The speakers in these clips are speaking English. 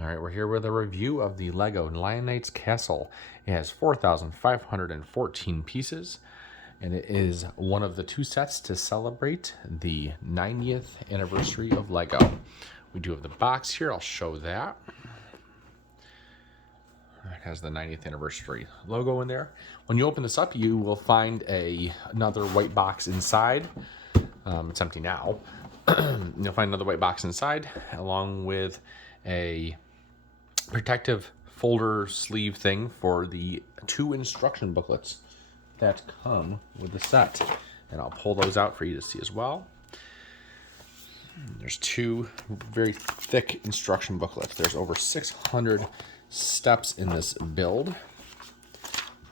All right, we're here with a review of the Lego Lion Knight's Castle. It has 4,514 pieces, and it is one of the two sets to celebrate the 90th anniversary of Lego. We do have the box here. I'll show that. It has the 90th anniversary logo in there. When you open this up, you will find another white box inside. It's empty now. You'll find another white box inside, along with a protective folder sleeve thing for the 2 instruction booklets that come with the set. And I'll pull those out for you to see as well. There's 2 very thick instruction booklets. There's over 600 steps in this build.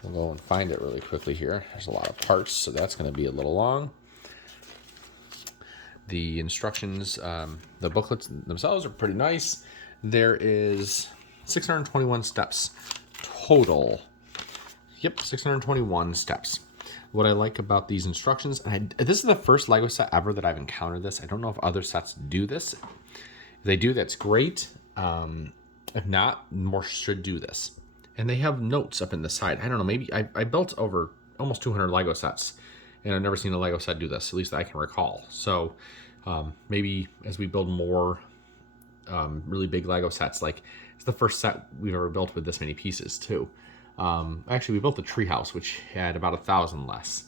We'll go and find it really quickly here. There's a lot of parts, so that's going to be a little long. The instructions, the booklets themselves are pretty nice. There is 621 steps total. Yep, 621 steps. What I like about these instructions, and this is the first Lego set ever that I've encountered this. I don't know if other sets do this. If they do, that's great. If not, more should do this. And they have notes up in the side. I don't know, maybe I built over almost 200 Lego sets, and I've never seen a Lego set do this, at least that I can recall. So maybe as we build more really big Lego sets, like it's the first set we've ever built with this many pieces too. Actually, we built the treehouse, which had about 1,000 less.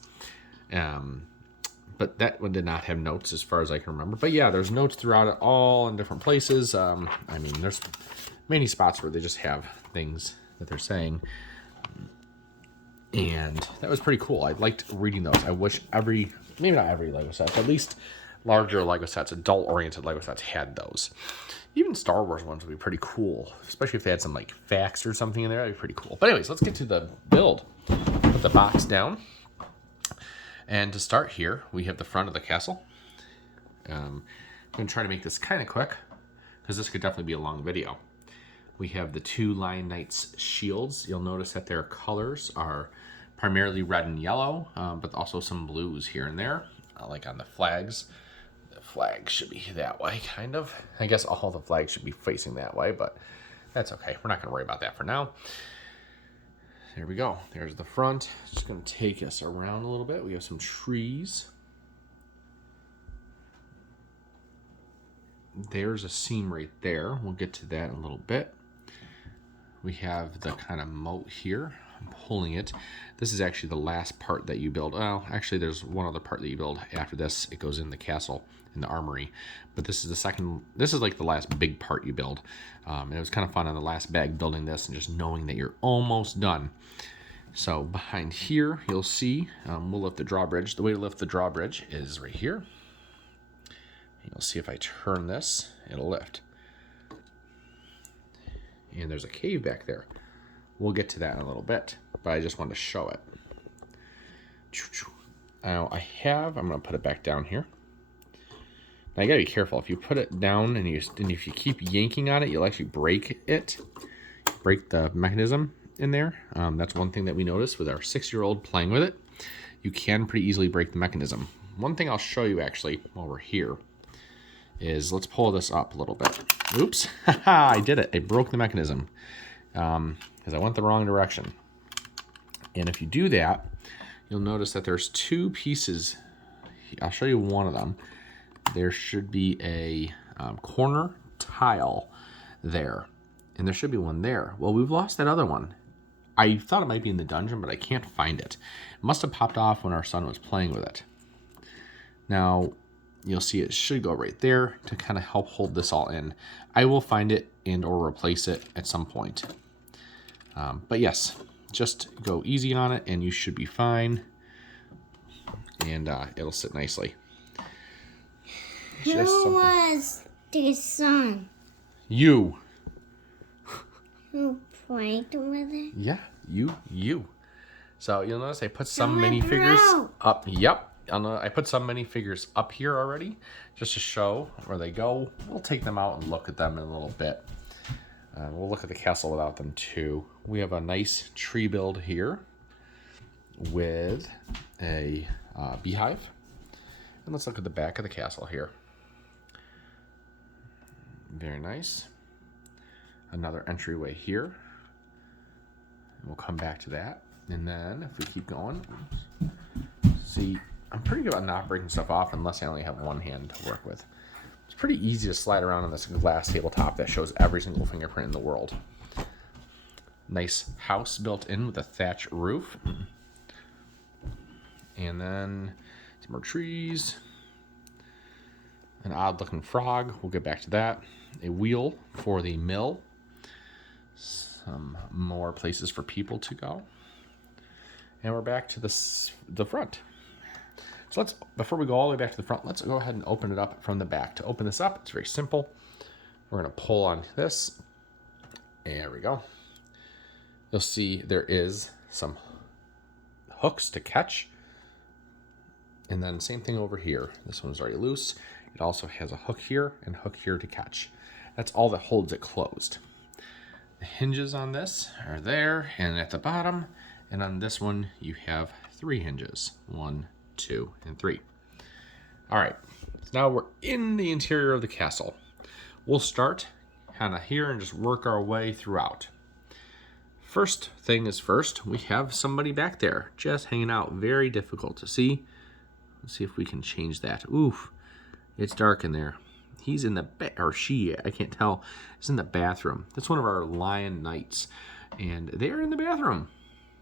But that one did not have notes as far as I can remember. But yeah, there's notes throughout it, all in different places. I mean, there's many spots where they just have things that they're saying. And that was pretty cool. I liked reading those. I wish maybe not every Lego set, but at least larger Lego sets, adult-oriented Lego sets had those. Even Star Wars ones would be pretty cool, especially if they had some like facts or something in there. That'd be pretty cool. But anyways, let's get to the build. Put the box down. And to start here, we have the front of the castle. I'm going to try to make this kind of quick, because this could definitely be a long video. We have the 2 Lion Knights shields. You'll notice that their colors are primarily red and yellow, but also some blues here and there, like on the flags. The flag should be that way, kind of. I guess all the flags should be facing that way, but that's okay. We're not going to worry about that for now. There we go. There's the front. Just going to take us around a little bit. We have some trees. There's a seam right there. We'll get to that in a little bit. We have the kind of moat here. I'm pulling it. This is actually the last part that you build. Well, actually, there's one other part that you build after this. It goes in the castle, in the armory. But this is the second. This is like the last big part you build. And it was kind of fun on the last bag building this and just knowing that you're almost done. So behind here, you'll see we'll lift the drawbridge. The way to lift the drawbridge is right here. You'll see if I turn this, it'll lift. And there's a cave back there. We'll get to that in a little bit, but I just wanted to show it. Now I'm going to put it back down here. Now you got to be careful. If you put it down and if you keep yanking on it, you'll actually break it. Break the mechanism in there. That's one thing that we noticed with our 6-year-old playing with it. You can pretty easily break the mechanism. One thing I'll show you actually while we're here is, let's pull this up a little bit. Oops, I did it. I broke the mechanism because I went the wrong direction. And if you do that, you'll notice that there's 2 pieces. I'll show you one of them. There should be a corner tile there, and there should be one there. Well, we've lost that other one. I thought it might be in the dungeon, but I can't find it. It must have popped off when our son was playing with it. Now, you'll see it should go right there to kind of help hold this all in. I will find it and or replace it at some point. But yes, just go easy on it and you should be fine. And it'll sit nicely. Who was the son? You. Who played with it? Yeah, you. So you'll notice I put some minifigures up. Yep. I put some minifigures up here already, just to show where they go. We'll take them out and look at them in a little bit. We'll look at the castle without them too. We have a nice tree build here with a beehive. And let's look at the back of the castle here. Very nice. another entryway here. We'll come back to that. And then if we keep going, see, I'm pretty good about not breaking stuff off unless I only have one hand to work with. It's pretty easy to slide around on this glass tabletop that shows every single fingerprint in the world. Nice house built in with a thatch roof. And then some more trees. An odd looking frog. We'll get back to that. A wheel for the mill. Some more places for people to go. And we're back to the front. So before we go all the way back to the front, let's go ahead and open it up from the back. To open this up, it's very simple. We're going to pull on this. There we go. You'll see there is some hooks to catch. And then same thing over here. This one's already loose. It also has a hook here and hook here to catch. That's all that holds it closed. The hinges on this are there and at the bottom. And on this one, you have 3 hinges. 1, 2, and 3. All right, so now we're in the interior of the castle. We'll start kind of here and just work our way throughout. First thing is first, we have somebody back there just hanging out. Very difficult to see. Let's see if we can change that. Oof, it's dark in there. He's in the or she, I can't tell, is in the bathroom. That's one of our lion knights, and they're in the bathroom.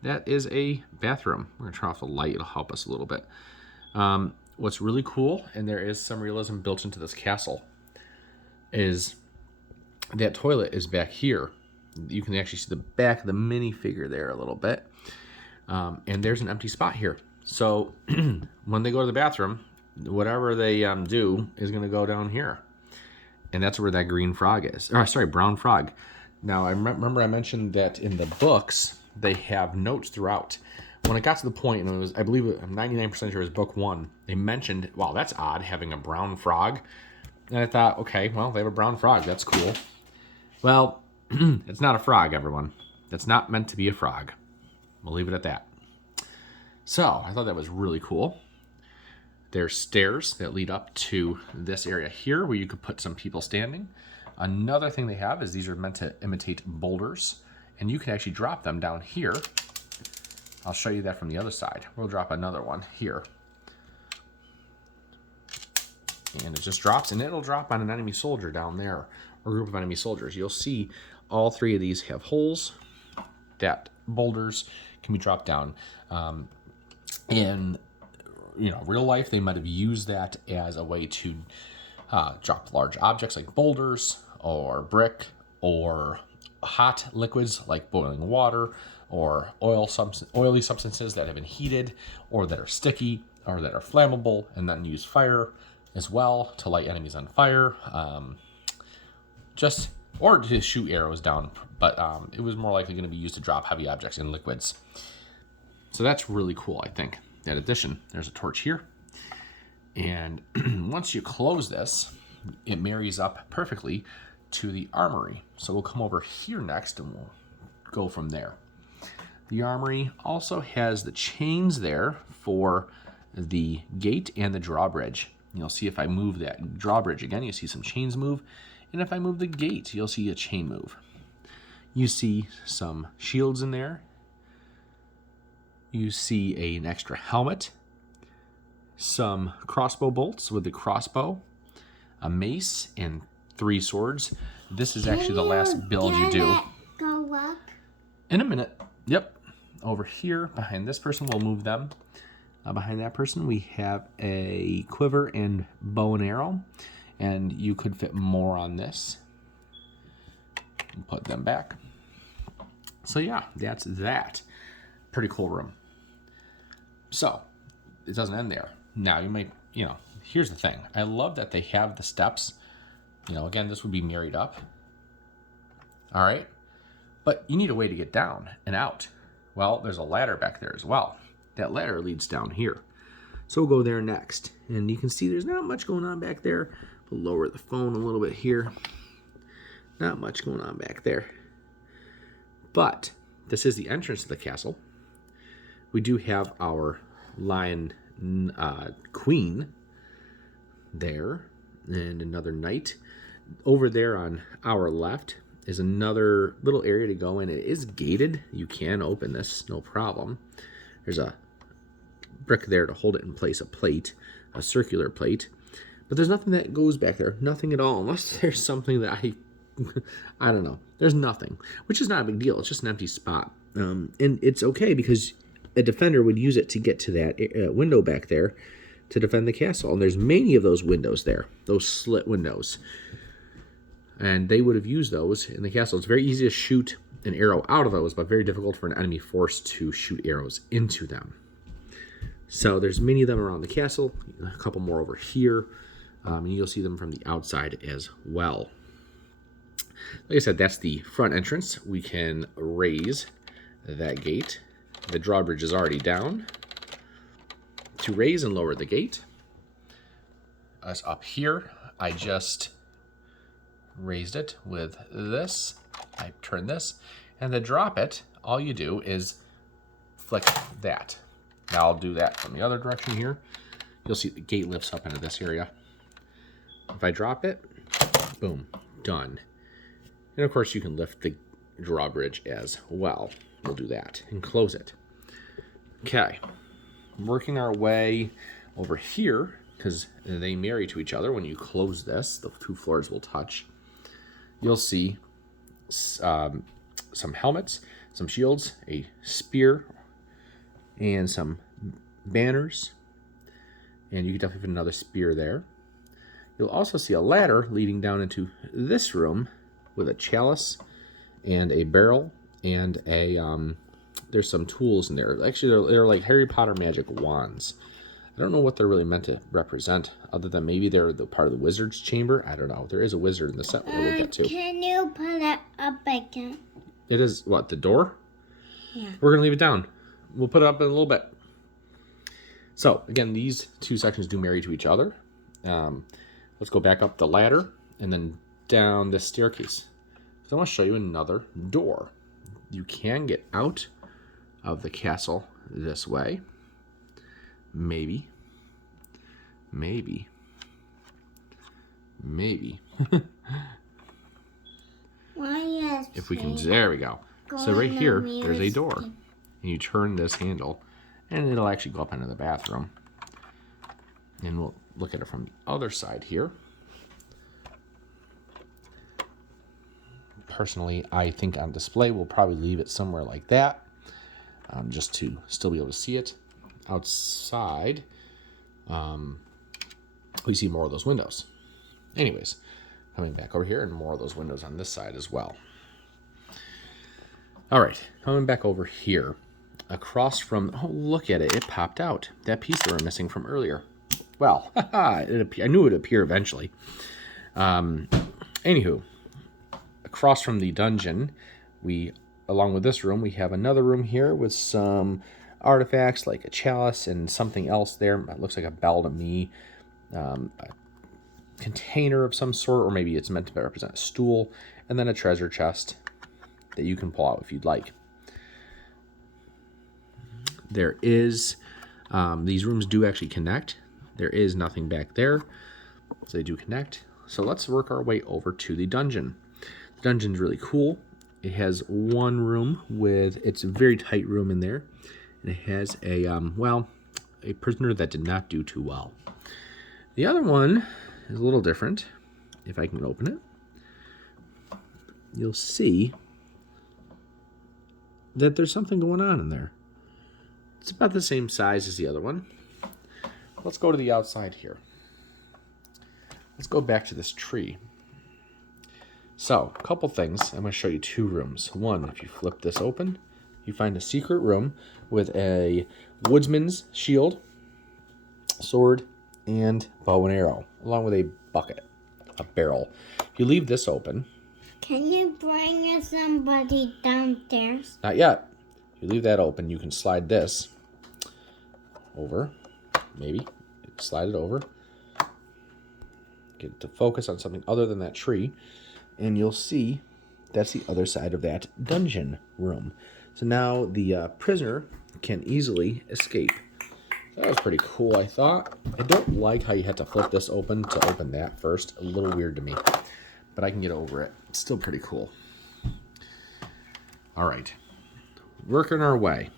That is a bathroom. We're gonna turn off the light, it'll help us a little bit. What's really cool, and there is some realism built into this castle, is that toilet is back here. You can actually see the back of the minifigure there a little bit. And there's an empty spot here. So when they go to the bathroom, whatever they do is gonna go down here. And that's where that green frog is. Or sorry, brown frog. Now, I remember I mentioned that in the books, they have notes throughout. When it got to the point, and it was, I believe, I'm 99% sure it was book 1, they mentioned, wow, that's odd, having a brown frog. And I thought, okay, well, they have a brown frog, that's cool. Well, it's not a frog, everyone. It's not meant to be a frog. We'll leave it at that. So, I thought that was really cool. There's stairs that lead up to this area here where you could put some people standing. Another thing they have is these are meant to imitate boulders, and you can actually drop them down here. I'll show you that from the other side. We'll drop another one here. And it just drops, and it'll drop on an enemy soldier down there, or a group of enemy soldiers. You'll see all 3 of these have holes that boulders can be dropped down. In real life, they might have used that as a way to drop large objects like boulders or brick or hot liquids like boiling water or oily substances that have been heated or that are sticky or that are flammable, and then use fire as well to light enemies on fire, or to shoot arrows down, but it was more likely going to be used to drop heavy objects in liquids. So that's really cool, I think. In addition, there's a torch here, and once you close this, it marries up perfectly to the armory. So we'll come over here next and we'll go from there. The armory also has the chains there for the gate and the drawbridge. You'll see if I move that drawbridge again, you see some chains move. And if I move the gate, you'll see a chain move. You see some shields in there. You see an extra helmet. Some crossbow bolts with the crossbow. A mace and 3 swords. This is actually the last build you do. Go up. In a minute. Yep. Over here, behind this person, we'll move them. Behind that person, we have a quiver and bow and arrow. And you could fit more on this. And put them back. So yeah, that's that. Pretty cool room. So, it doesn't end there. Now, you might, here's the thing. I love that they have the steps. Again, this would be married up. All right? But you need a way to get down and out. Well, there's a ladder back there as well. That ladder leads down here. So we'll go there next. And you can see there's not much going on back there. We'll lower the phone a little bit here. Not much going on back there. But this is the entrance to the castle. We do have our lion queen there, and another knight. Over there on our left is another little area to go in. It is gated. You can open this, no problem. There's a brick there to hold it in place, a plate, a circular plate. But there's nothing that goes back there, nothing at all, unless there's something that I don't know. There's nothing, which is not a big deal. It's just an empty spot. And it's okay because a defender would use it to get to that window back there to defend the castle. And there's many of those windows there, those slit windows. And they would have used those in the castle. It's very easy to shoot an arrow out of those, but very difficult for an enemy force to shoot arrows into them. So there's many of them around the castle, a couple more over here, and you'll see them from the outside as well. Like I said, that's the front entrance. We can raise that gate. The drawbridge is already down. To raise and lower the gate, us up here, I just raised it with this. I turn this, and to drop it, all you do is flick that. Now I'll do that from the other direction here. You'll see the gate lifts up into this area. If I drop it, boom, done. And of course you can lift the drawbridge as well. We'll do that and close it. Okay, working our way over here, because they marry to each other. When you close this, the two floors will touch. You'll see some helmets, some shields, a spear, and some banners. And you can definitely fit another spear there. You'll also see a ladder leading down into this room with a chalice and a barrel and a there's some tools in there. Actually, they're like Harry Potter magic wands. I don't know what they're really meant to represent, other than maybe they're the part of the wizard's chamber. I don't know. There is a wizard in the set we'll get to. Can you put it up again? It is, what, the door? Yeah. We're going to leave it down. We'll put it up in a little bit. So, again, these two sections do marry to each other. Let's go back up the ladder and then down this staircase. So I want to show you another door. You can get out of the castle this way. Maybe. Why, yes. If we can, there we go. So right here, there's a door. And you turn this handle, and it'll actually go up into the bathroom. And we'll look at it from the other side here. Personally, I think on display, we'll probably leave it somewhere like that, just to still be able to see it. Outside, we see more of those windows. Anyways, coming back over here, and more of those windows on this side as well. All right, coming back over here, across from, oh, look at it, it popped out. That piece that we're missing from earlier. Well, I knew it would appear eventually. Anywho, across from the dungeon, along with this room, we have another room here with some artifacts like a chalice and something else there. It looks like a bell to me. A container of some sort, or maybe it's meant to represent a stool, and then a treasure chest that you can pull out if you'd like. There is, these rooms do actually connect. There is nothing back there, so they do connect. So let's work our way over to the dungeon. The dungeon's really cool. It has one room it's a very tight room in there. And it has a prisoner that did not do too well. The other one is a little different. If I can open it, you'll see that there's something going on in there. It's about the same size as the other one. Let's go to the outside here. Let's go back to this tree. So, a couple things. I'm going to show you two rooms. One, if you flip this open, you find a secret room with a woodsman's shield, sword, and bow and arrow, along with a bucket, a barrel. If you leave this open... Can you bring somebody downstairs? Not yet. If you leave that open, you can slide this over. Maybe. Slide it over. Get it to focus on something other than that tree. And you'll see that's the other side of that dungeon room. So now the prisoner can easily escape. That was pretty cool, I thought. I don't like how you had to flip this open to open that first. A little weird to me. But I can get over it. It's still pretty cool. All right. Working our way.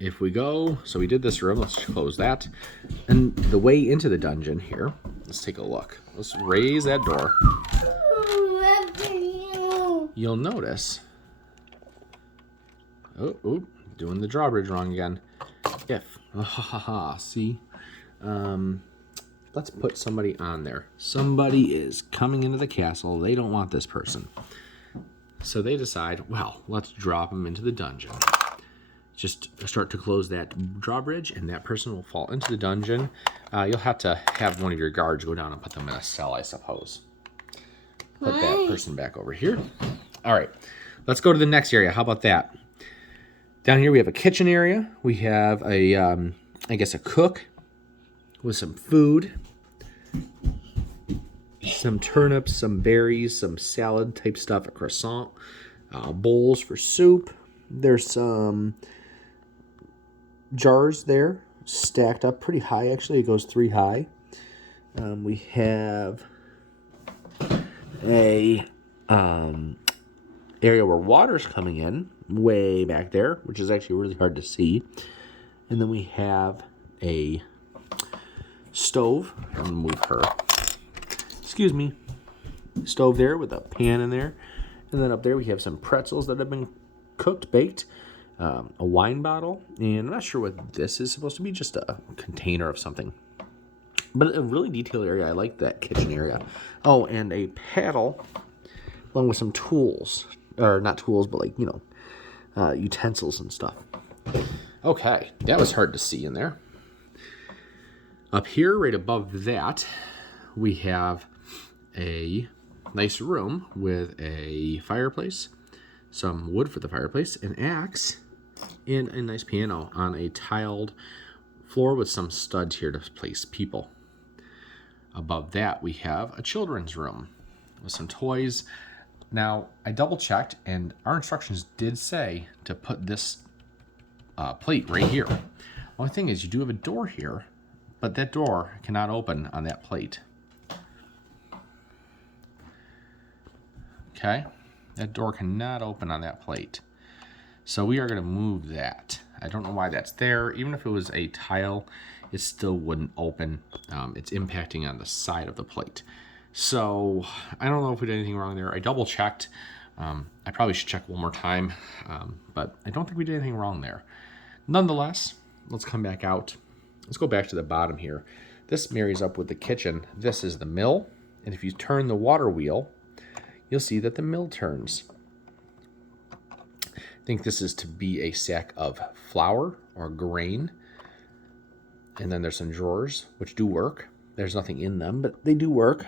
If we go, so we did this room, let's close that. And the way into the dungeon here, let's take a look. Let's raise that door. You'll notice, oh, doing the drawbridge wrong again. See, let's put somebody on there. Somebody is coming into the castle. They don't want this person. So they decide, well, let's drop them into the dungeon. Just start to close that drawbridge, and that person will fall into the dungeon. You'll have to have one of your guards go down and put them in a cell, I suppose. Put that person back over here. All right, let's go to the next area. How about that? Down here we have a kitchen area. We have a, I guess, a cook with some food, some turnips, some berries, some salad type stuff, a croissant, bowls for soup. There's some jars there stacked up pretty high. Actually, it goes 3 high. We have a area where water's coming in way back there, which is actually really hard to see. And then we have a stove. I'm gonna move her. Excuse me. Stove there with a pan in there. And then up there we have some pretzels that have been cooked, baked. A wine bottle. And I'm not sure what this is supposed to be. Just a container of something. But a really detailed area. I like that kitchen area. Oh, and a paddle along with some tools. Or not tools, but like, utensils and stuff. Okay, that was hard to see in there. Up here, right above that, we have a nice room with a fireplace, some wood for the fireplace, an axe, and a nice piano on a tiled floor with some studs here to place people. Above that, we have a children's room with some toys. Now, I double checked, and our instructions did say to put this plate right here. Only thing is, you do have a door here, but that door cannot open on that plate. Okay? That door cannot open on that plate. So we are going to move that. I don't know why that's there. Even if it was a tile, it still wouldn't open. It's impacting on the side of the plate. So I don't know if we did anything wrong there. I double checked. I probably should check one more time, but I don't think we did anything wrong there. Nonetheless, let's come back out. Let's go back to the bottom here. This marries up with the kitchen. This is the mill, and if you turn the water wheel, you'll see that the mill turns. I think this is to be a sack of flour or grain. And then there's some drawers, which do work. There's nothing in them, but they do work.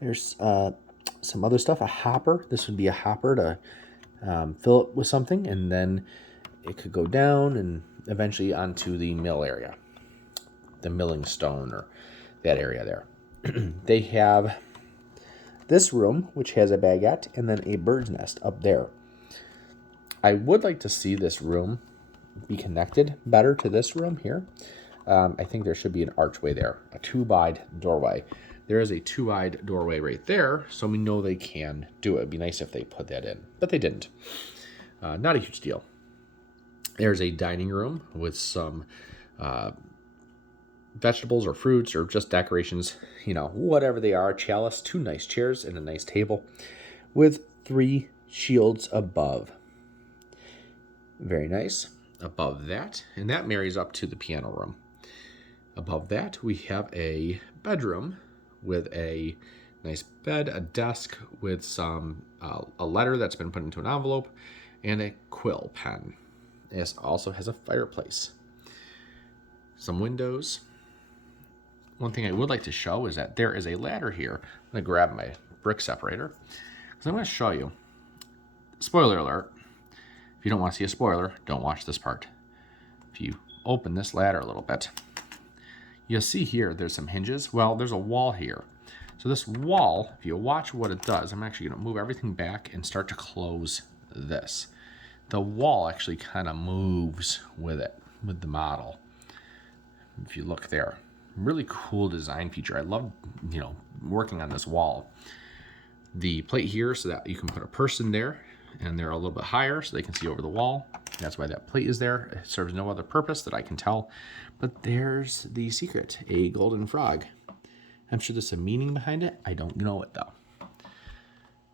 There's some other stuff, a hopper. This would be a hopper to fill it with something, and then it could go down and eventually onto the mill area, the milling stone or that area there. They have this room, which has a baguette, and then a bird's nest up there. I would like to see this room be connected better to this room here. I think there should be an archway there, a 2-wide doorway. There is a 2-wide doorway right there, so we know they can do it. It'd be nice if they put that in, but they didn't. Not a huge deal. There's a dining room with some vegetables or fruits or just decorations, whatever they are. Chalice, 2 nice chairs, and a nice table with 3 shields above. Very nice. Above that, and that marries up to the piano room. Above that, we have a bedroom with a nice bed, a desk with some a letter that's been put into an envelope, and a quill pen. It also has a fireplace. Some windows. One thing I would like to show is that there is a ladder here. I'm going to grab my brick separator, because I'm going to show you. Spoiler alert. If you don't want to see a spoiler, don't watch this part. If you open this ladder a little bit, you'll see here there's some hinges. Well, there's a wall here. So this wall, if you watch what it does, I'm actually going to move everything back and start to close this. The wall actually kind of moves with it, with the model. If you look there, really cool design feature. I love, working on this wall. the plate here so that you can put a person there, and they're a little bit higher so they can see over the wall. That's why that plate is there. It serves no other purpose that I can tell. But there's the secret, a golden frog. I'm sure there's a meaning behind it. I don't know it though.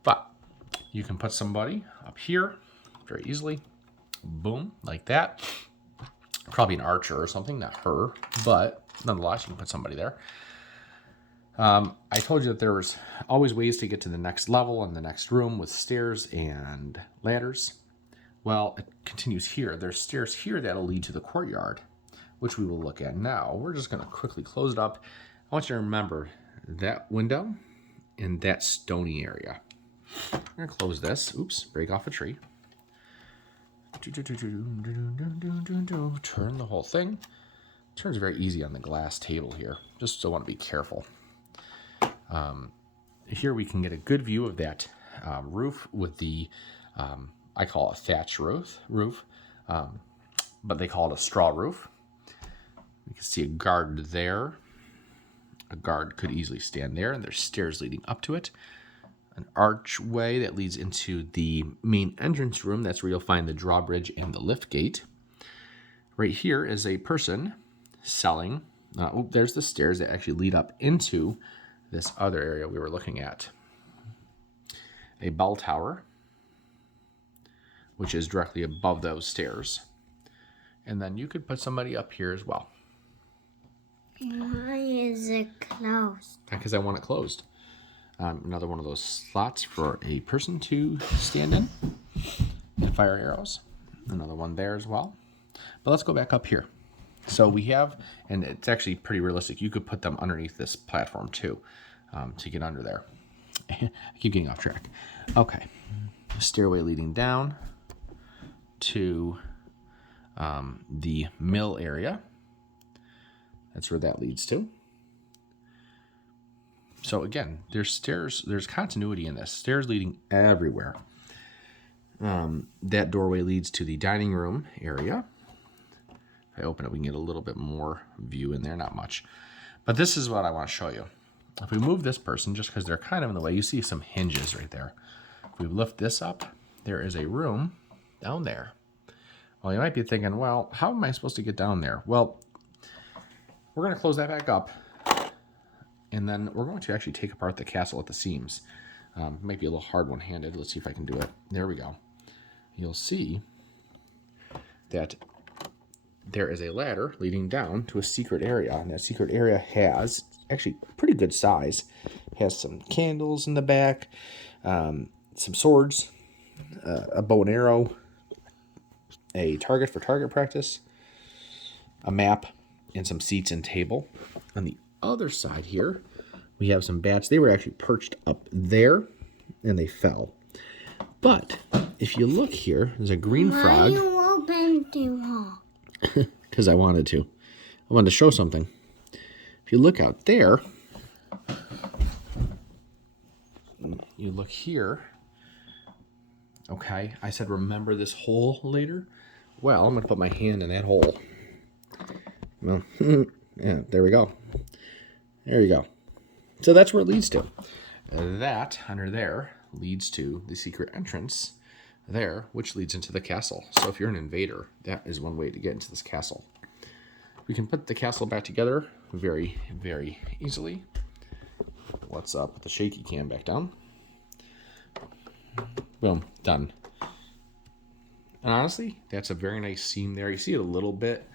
But you can put somebody up here very easily. Boom, like that. Probably an archer or something, not her, but nonetheless, you can put somebody there. I told you that there was always ways to get to the next level and the next room with stairs and ladders. Well, it continues here. There's stairs here that'll lead to the courtyard, which we will look at now. We're just going to quickly close it up. I want you to remember that window in that stony area. I'm going to close this. Oops, break off a tree. Turn the whole thing. Turns very easy on the glass table here. Just still want to be careful. Here we can get a good view of that roof with the, I call it a thatch roof, but they call it a straw roof. You can see a guard there. A guard could easily stand there, and there's stairs leading up to it. An archway that leads into the main entrance room. That's where you'll find the drawbridge and the lift gate. Right here is a person selling. There's the stairs that actually lead up into this other area we were looking at. A bell tower, which is directly above those stairs. And then you could put somebody up here as well. Why is it closed? Because I want it closed. Another one of those slots for a person to stand in and fire arrows. Another one there as well. But let's go back up here. So we have, and it's actually pretty realistic, you could put them underneath this platform too, to get under there. I keep getting off track. Okay. Stairway leading down to the mill area. That's where that leads to. So again, there's stairs, there's continuity in this. Stairs leading everywhere. That doorway leads to the dining room area. If I open it, we can get a little bit more view in there, not much. But this is what I want to show you. If we move this person, just because they're kind of in the way, you see some hinges right there. If we lift this up, there is a room down there. Well, you might be thinking, well, how am I supposed to get down there? Well, we're going to close that back up. And then we're going to actually take apart the castle at the seams. Might be a little hard one-handed. Let's see if I can do it. There we go. You'll see that there is a ladder leading down to a secret area. And that secret area has actually pretty good size. It has some candles in the back, some swords, a bow and arrow, a target for target practice, a map, and some seats and table. On the other side here, we have some bats. They were actually perched up there, and they fell. But if you look here, there's a green frog. Why you open the wall? Because I wanted to. I wanted to show something. If you look out there, you look here. Okay, I said remember this hole later. Well, I'm going to put my hand in that hole. Well, yeah, there we go. There you go. So that's where it leads to. That, under there, leads to the secret entrance there, which leads into the castle. So if you're an invader, that is one way to get into this castle. We can put the castle back together very, very easily. Let's put the shaky cam back down. Boom, done. And honestly, that's a very nice seam there. You see it a little bit,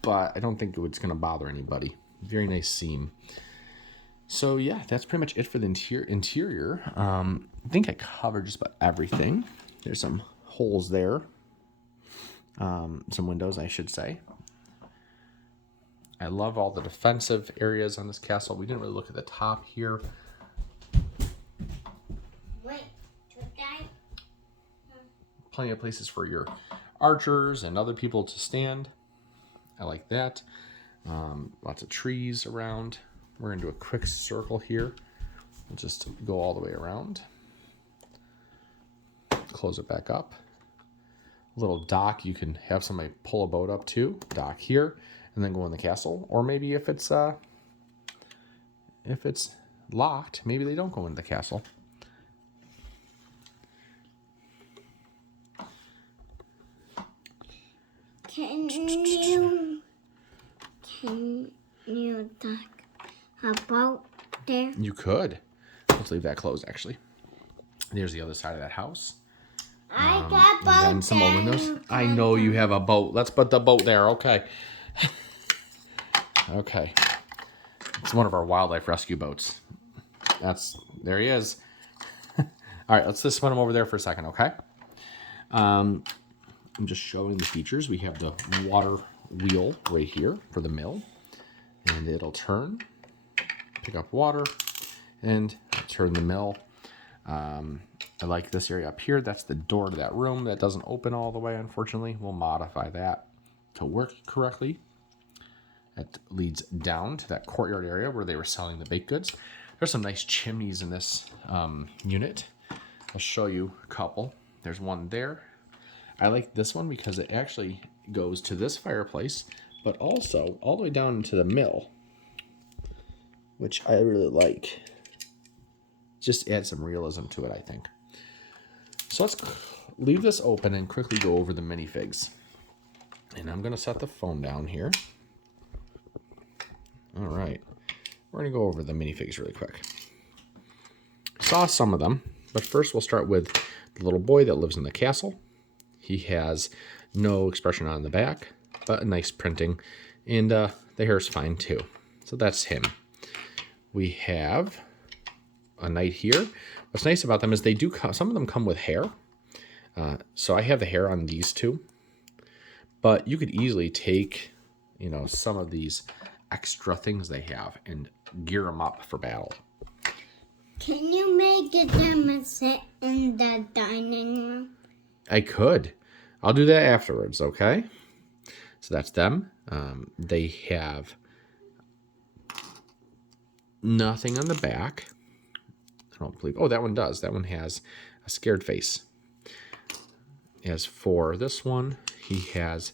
but I don't think it's going to bother anybody. Very nice seam. So yeah, that's pretty much it for the interior. I think I covered just about everything. There's some holes there. Some windows, I should say. I love all the defensive areas on this castle. We didn't really look at the top here. Wait, today? Plenty of places for your archers and other people to stand. I like that. Lots of trees around. We're going to do a quick circle here. We'll just go all the way around. Close it back up. A little dock you can have somebody pull a boat up to. Dock here, and then go in the castle. Or maybe if it's locked, maybe they don't go into the castle. You could. Let's leave that closed, actually. There's the other side of that house. I got boat. And then some more windows. I know you have a boat. Let's put the boat there. Okay. Okay. It's one of our wildlife rescue boats. There he is. All right, let's just put him over there for a second, okay? I'm just showing the features. We have the water wheel right here for the mill. And it'll turn, pick up water, and turn the mill. I like this area up here. That's the door to that room. That doesn't open all the way, unfortunately. We'll modify that to work correctly. That leads down to that courtyard area where they were selling the baked goods. There's some nice chimneys in this unit. I'll show you a couple. There's one there. I like this one because it actually goes to this fireplace, but also all the way down into the mill, which I really like. Just add some realism to it, I think. So let's leave this open and quickly go over the minifigs. And I'm going to set the phone down here. All right. We're going to go over the minifigs really quick. Saw some of them, but first we'll start with the little boy that lives in the castle. He has no expression on the back, but a nice printing, and the hair's fine too. So that's him. We have a knight here. What's nice about them is they do some of them come with hair. So I have the hair on these two, but you could easily take, some of these extra things they have and gear them up for battle. Can you make them sit in the dining room? I could. I'll do that afterwards, okay? So that's them. They have nothing on the back. I don't believe. Oh, that one does. That one has a scared face. As for this one, he has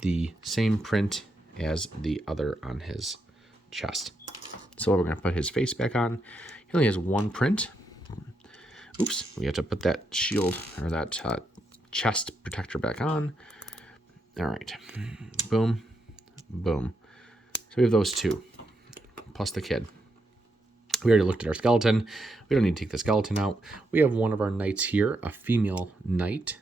the same print as the other on his chest. So we're going to put his face back on. He only has one print. Oops, we have to put that shield or that chest protector back on. All right, boom, boom. So we have those two, plus the kid. We already looked at our skeleton. We don't need to take the skeleton out. We have one of our knights here, a female knight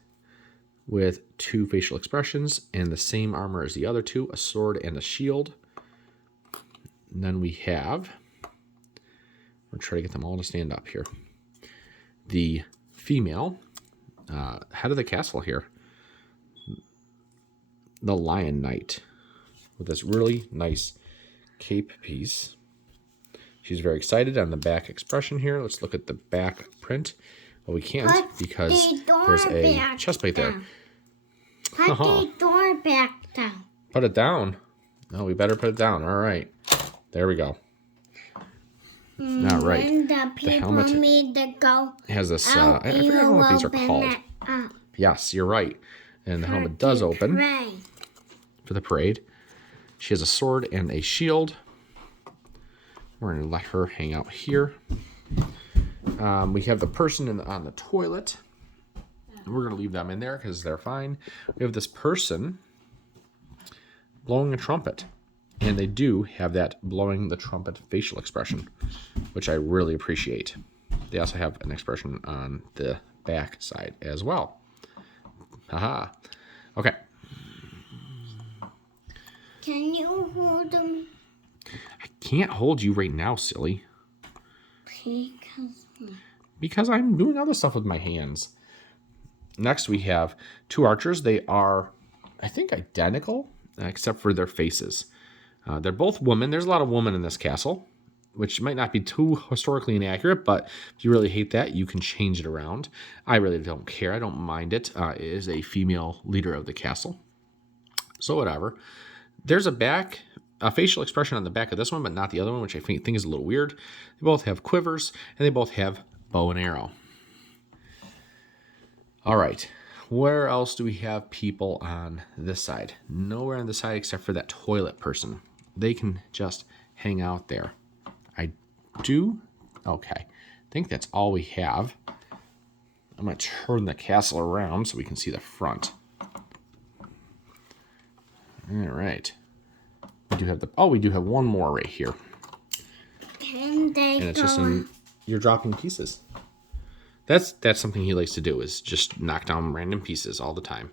with two facial expressions and the same armor as the other two, a sword and a shield. And then we have, we'll try to get them all to stand up here, the female head of the castle here, the lion knight with this really nice cape piece. She's very excited on the back expression here. Let's look at the back print. Well, we can't because there's a chest plate there. Put the door back down. Put it down. No, we better put it down. All right. There we go. All right. When the people need to go, has this, I forget what these are called. Yes, you're right. And the helmet does open for the parade. She has a sword and a shield. We're going to let her hang out here. We have the person on the toilet. We're going to leave them in there because they're fine. We have this person blowing a trumpet. And they do have that blowing the trumpet facial expression, which I really appreciate. They also have an expression on the back side as well. Haha. Okay. Can you hold them? I can't hold you right now, silly. Because I'm doing other stuff with my hands. Next, we have two archers. They are, I think, identical, except for their faces. They're both women. There's a lot of women in this castle, which might not be too historically inaccurate, but if you really hate that, you can change it around. I really don't care. I don't mind it. It is a female leader of the castle. So whatever. There's a facial expression on the back of this one, but not the other one, which I think is a little weird. They both have quivers, and they both have bow and arrow. All right. Where else do we have people on this side? Nowhere on the side except for that toilet person. They can just hang out there. Okay. I think that's all we have. I'm going to turn the castle around so we can see the front. All right. We do have one more right here. Can And they and it's go. just you're dropping pieces. That's something he likes to do, is just knock down random pieces all the time.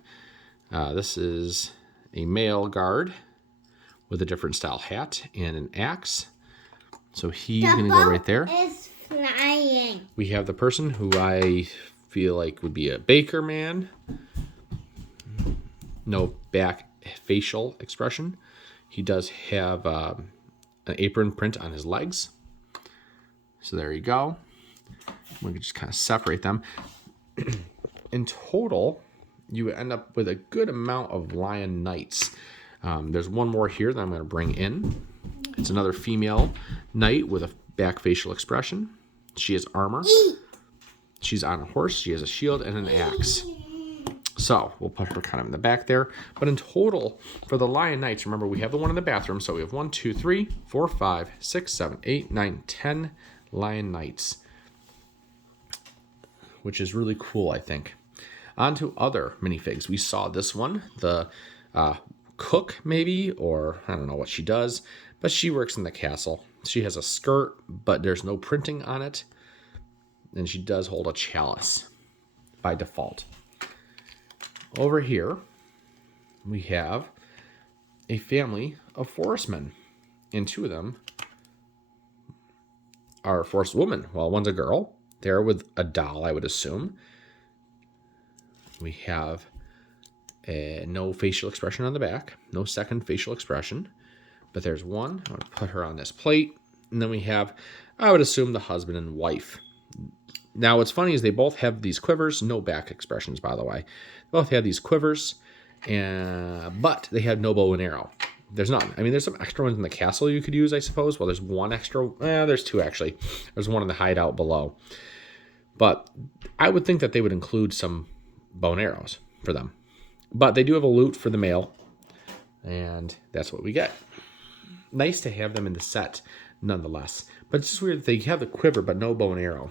This is a male guard with a different style hat and an axe. So he's going to go right there. Is flying. We have the person who I feel like would be a baker man. No back facial expression. He does have an apron print on his legs. So there you go. We can just kind of separate them. In total, you end up with a good amount of lion knights. There's one more here that I'm going to bring in. It's another female knight with a back facial expression. She has armor. She's on a horse. She has a shield and an axe. So we'll put her kind of in the back there. But in total, for the lion knights, remember we have the one in the bathroom. So we have 1, 2, 3, 4, 5, 6, 7, 8, 9, 10 lion knights, which is really cool, I think. On to other minifigs. We saw this one, the cook maybe, or I don't know what she does, but she works in the castle. She has a skirt, but there's no printing on it. And she does hold a chalice by default. Over here, we have a family of forestmen, and 2 of them are forest women. Well, one's a girl. They're with a doll, I would assume. We have no facial expression on the back, no second facial expression, but there's one. I'm going to put her on this plate, and then we have, I would assume, the husband and wife. Now, what's funny is they both have these quivers, no back expressions, by the way. They both have these quivers, but they have no bow and arrow. There's none. I mean, there's some extra ones in the castle you could use, I suppose. Well, there's one extra. There's 2, actually. There's one in the hideout below. But I would think that they would include some bow and arrows for them. But they do have a lute for the male, and that's what we get. Nice to have them in the set, nonetheless. But it's just weird that they have the quiver, but no bow and arrow.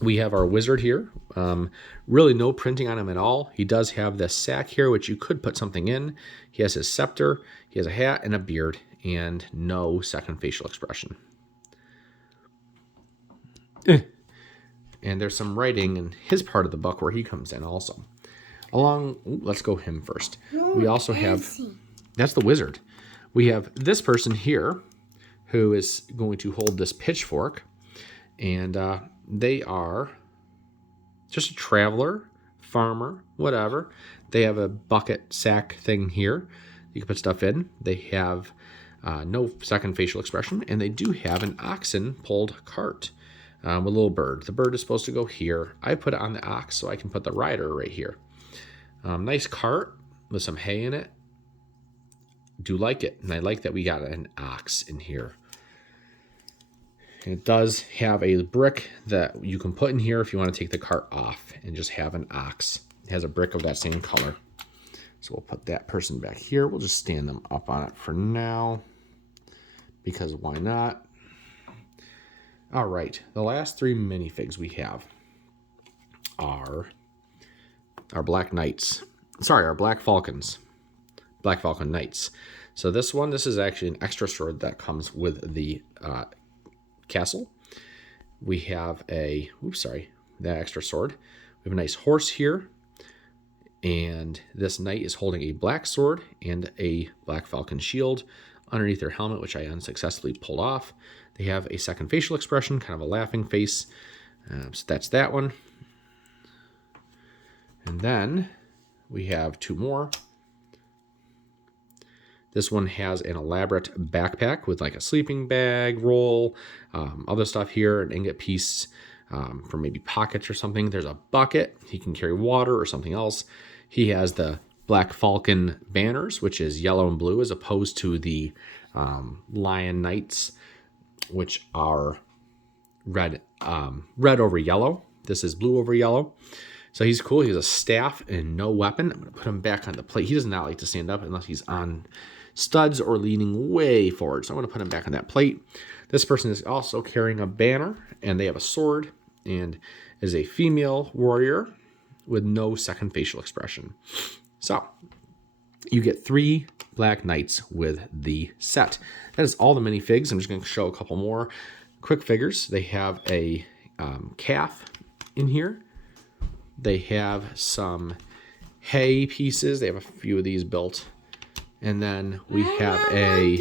We have our wizard here. Really no printing on him at all. He does have this sack here, which you could put something in. He has his scepter. He has a hat and a beard, and no second facial expression. And there's some writing in his part of the book where he comes in also. Let's go him first. We also have, that's the wizard. We have this person here who is going to hold this pitchfork, and they are just a traveler, farmer, whatever. They have a bucket sack thing here you can put stuff in. They have no second facial expression, and they do have an oxen pulled cart with a little bird. The bird is supposed to go here. I put it on the ox so I can put the rider right here. Nice cart with some hay in it. Do like it, and I like that we got an ox in here. And it does have a brick that you can put in here if you want to take the cart off and just have an ox. It has a brick of that same color. So we'll put that person back here. We'll just stand them up on it for now, because why not? All right, the last 3 minifigs we have are our Black Knights. Sorry, our Black Falcons. Black Falcon Knights. So this is actually an extra sword that comes with the castle. We have that extra sword. We have a nice horse here, and this knight is holding a black sword and a Black Falcon shield underneath their helmet, which I unsuccessfully pulled off. They have a second facial expression, kind of a laughing face. So that's that one. And then we have 2 more. This one has an elaborate backpack with like a sleeping bag, roll, other stuff here, an ingot piece for maybe pockets or something. There's a bucket. He can carry water or something else. He has the Black Falcon banners, which is yellow and blue, as opposed to the Lion Knights, which are red over yellow. This is blue over yellow. So he's cool. He has a staff and no weapon. I'm going to put him back on the plate. He does not like to stand up unless he's on studs or leaning way forward. So I'm going to put him back on that plate. This person is also carrying a banner, and they have a sword, and is a female warrior with no second facial expression. So you get 3 Black Knights with the set. That is all the minifigs. I'm just going to show a couple more quick figures. They have a calf in here. They have some hay pieces. They have a few of these built. And then we have a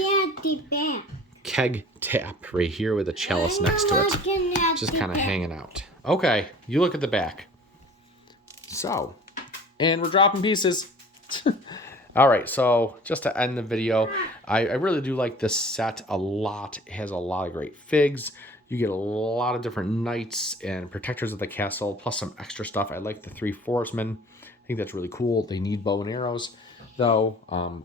keg tap right here with a chalice next to it. Just kind of hanging out. Okay, you look at the back. So, and we're dropping pieces. All right, so just to end the video, I really do like this set a lot. It has a lot of great figs. You get a lot of different knights and protectors of the castle, plus some extra stuff. I like the 3 forestmen. I think that's really cool. They need bow and arrows, though.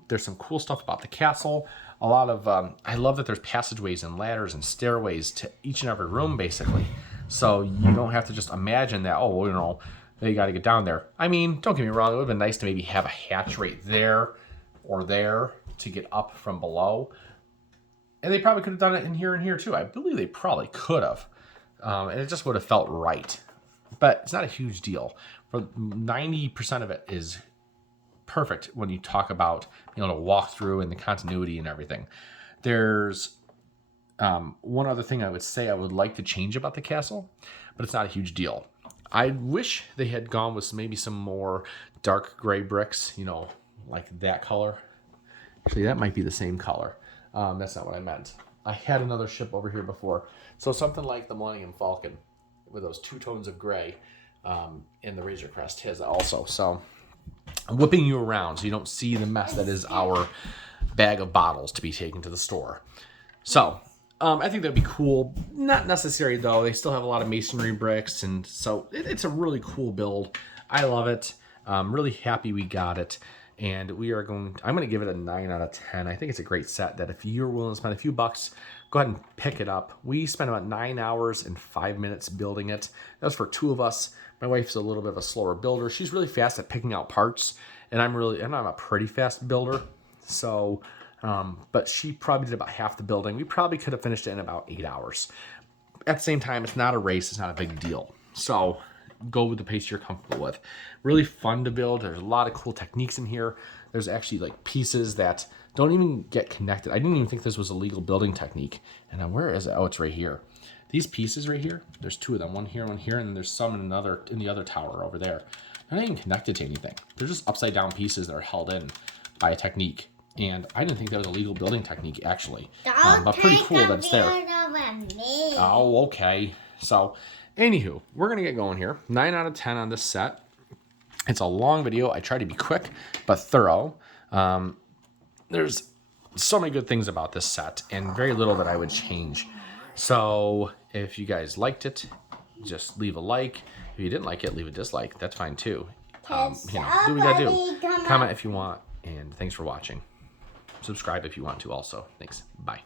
There's some cool stuff about the castle. A lot of, I love that there's passageways and ladders and stairways to each and every room, basically. So you don't have to just imagine that, oh, you know, they got to get down there. I mean, don't get me wrong. It would have been nice to maybe have a hatch right there or there to get up from below. And they probably could have done it in here and here too. I believe they probably could have. And it just would have felt right. But it's not a huge deal. For 90% of it is perfect when you talk about being able to walk through and the continuity and everything. There's one other thing I would say I would like to change about the castle, but it's not a huge deal. I wish they had gone with maybe some more dark gray bricks, you know, like that color. Actually, that might be the same color. That's not what I meant. I had another ship over here before. So something like the Millennium Falcon with those 2 tones of gray, and the Razor Crest has also. So I'm whipping you around so you don't see the mess that is our bag of bottles to be taken to the store. So I think that'd be cool. Not necessary though. They still have a lot of masonry bricks, and so it's a really cool build. I love it. I'm really happy we got it. And I'm going to give it a 9 out of 10. I think it's a great set that if you're willing to spend a few bucks, go ahead and pick it up. We spent about 9 hours and 5 minutes building it. That was for 2 of us. My wife's a little bit of a slower builder. She's really fast at picking out parts, and I'm a pretty fast builder. So, but she probably did about half the building. We probably could have finished it in about 8 hours. At the same time, it's not a race. It's not a big deal. So go with the pace you're comfortable with. Really fun to build. There's a lot of cool techniques in here. There's actually like pieces that don't even get connected. I didn't even think this was a legal building technique. And then where is it? Oh, it's right here. These pieces right here, there's 2 of them, one here, and there's some in the other tower over there. They're not even connected to anything. They're just upside down pieces that are held in by a technique. And I didn't think that was a legal building technique, actually. But pretty cool that it's there. Oh, okay. So, anywho, we're going to get going here. 9 out of 10 on this set. It's a long video. I try to be quick, but thorough. There's so many good things about this set, and very little that I would change. So, if you guys liked it, just leave a like. If you didn't like it, leave a dislike. That's fine, too. Do what you got to do. Comment if you want, and thanks for watching. Subscribe if you want to also. Thanks. Bye.